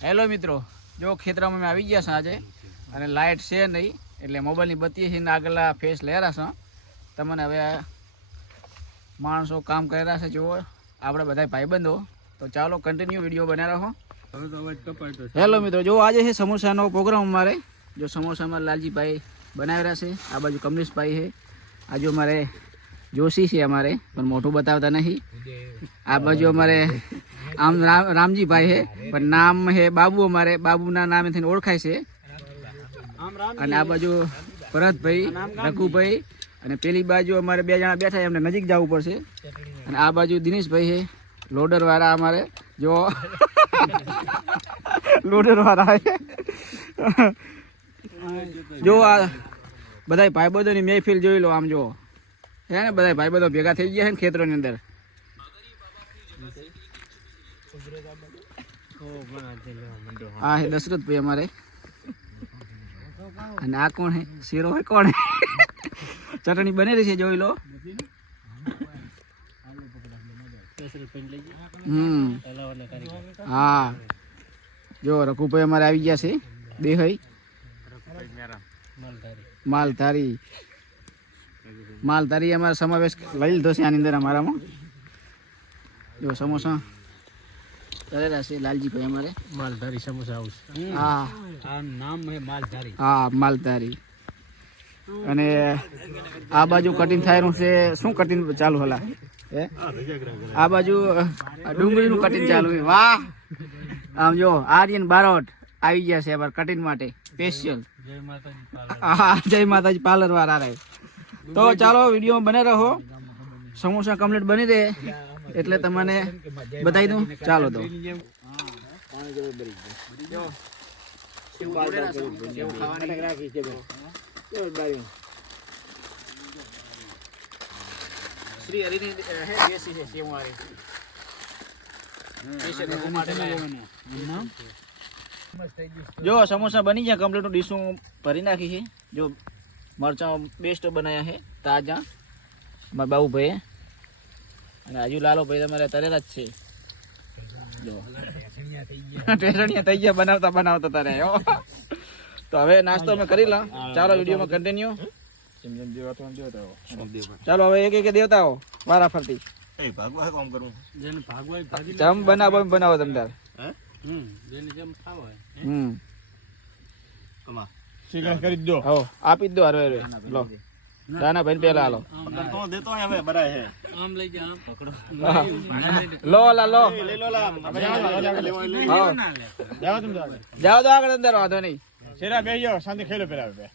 Hello મિત્રો, જો ખેતરમાં અમે આવી ગયા છે આજે, અને લાઇટ છે નહીં, એટલે મોબાઈલની બત્તી છે ને આગલા ફેસ રહ્યા છે તમને હવે માણસો કામ કરી રહ્યા છે, જુઓ, આપણે બધા ભાઈબંધો. તો ચાલો કન્ટિન્યુ વીડિયો બનાવ્યા રહો હેલો મિત્રો જો આજે છે સમોસાનો પ્રોગ્રામ અમારે. જો સમોસામાં લાલજીભાઈ બનાવી રહ્યા છે, આ બાજુ કમલેશભાઈ છે. આજુ અમારે જોશી છે અમારે, પણ મોટું બતાવતા નહીં. આ બાજુ અમારે આમ રામજીભાઈ છે પણ નામ છે બાબુ અમારે. બાબુના નામે થઈને ઓળખાય છે. અને આ બાજુ ભરતભાઈ, રઘુભાઈ અને પેલી બાજુ અમારે બે જણા બેઠા એમને નજીક જવું પડશે. અને આ બાજુ દિનેશભાઈ છે લોડર વાળા અમારે. જો. લોડર વાળા જો આ બધા ભાઈબંધોની મહેફિલ જોઈ લો આમ જો. હે ને બધા ભાઈબંધો ભેગા થઈ ગયા છે ને ખેતરોની અંદર. આ હે દશરથભાઈ અમારે. અને આ કોણ હે? શેરો હે કોણ હે? ચટણી બનેલી છે, જોઈ લો. હમ. હા. જો, રઘુભાઈ અમારે આવી ગયા છે. દેહઈ. માલધારી. માલધારી અમારે સમાવેશ લઈ લીધો છે આની અંદર અમારામાં. જો, સમોસા. કરેલા છે લાલજીભાઈ અમારે. માલધારી સમોસા હાઉસ હા. આ નામ હે માલધારી. હા માલધારી. અને આ બાજુ કટિંગ થાયનું છે. શું કટિંગ ચાલુ હલા? હે? આ બાજુ આ ડુંગળીનું કટિંગ ચાલુ છે. વાહ! આમ જો આર્યન બારોટ આવી ગયા છે અમારે કટિંગ માટે. સ્પેશિયલ જય માતાજી હા જય માતાજી પાર્લર વાળા રહે તો ચાલો વીડિયો બને રહો. સમોસા કમ્પ્લીટ બની રહે. એટલે તમને બતાવી દઉં? ચાલો તો. શ્રી હરિની દેશી છે સેવ. જો સમોસા બની ગયા કમ્પ્લીટ ડીશું ભરી નાખી છે. જો મરચાં બેસ્ટ બનાવ્યા છે તાજા. મારા બાબુભાઈ અને હજુ લાલો ભાઈ તમારે તરેલા જ છે. ટેસણિયા થઈ ગયા બનાવતા બનાવતા તારે તો હવે નાસ્તો અમે કરી લા. ચાલો વિડીયોમાં કન્ટિન્યુ ચાલો હવે એક એક દેવતાઓ વારા ફરતી જેને જમ બનાવો એમ બનાવો તમે તાર. હમ જેને જેમ ફાવે હમ. કરી દો. હો આપી દો હરવે લો. દાના ભાઈ પેલા હાલો. આમ લઈ જા પકડો. લો લા લો. હાઓ. જાઓ તો આગળ. અંદર વાંધો નહીં. શેરા બે જાઓ શાંતિ ખેલો પેલા બે.